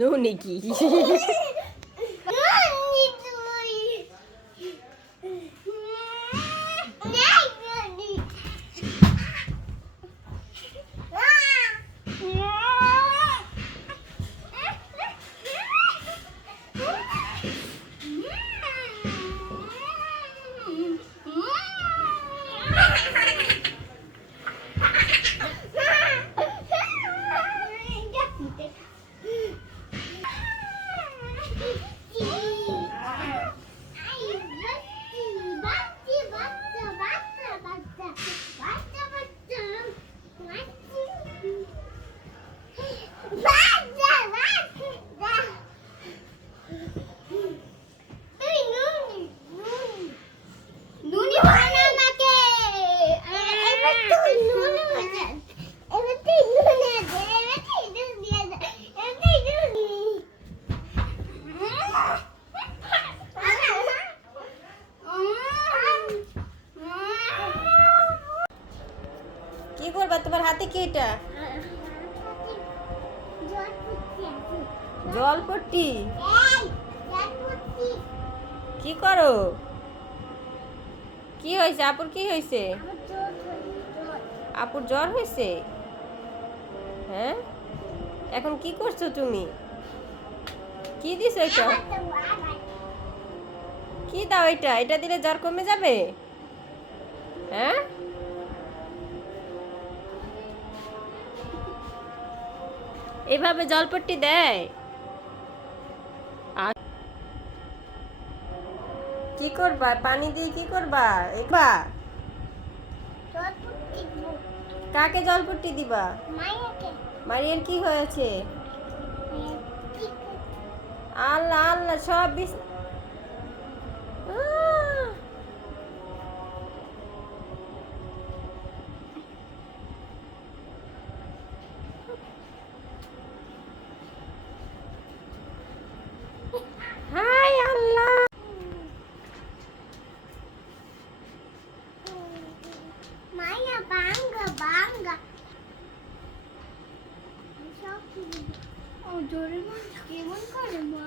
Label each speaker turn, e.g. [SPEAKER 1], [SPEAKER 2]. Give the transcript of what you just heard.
[SPEAKER 1] নুনি কি এটা? কি করো? কি হয়েছে? আপুর কি হয়েছে? আপুর জ্বর হয়েছে হ্যাঁ? এখন কি করছ তুমি? কি দিছো এটা? কি দাও এটা? এটা দিলে জ্বর কমে যাবে? হ্যাঁ? এভাবে জলপট্টি দেয়? কি করবা? পানি দিয়ে কি করবা? একবা কাকে জলপট্টি দিবা? মারিয়ার কি হয়েছে? আল্লাহ আল্লাহ সব বিষ
[SPEAKER 2] ও জোরে কেমন করে মা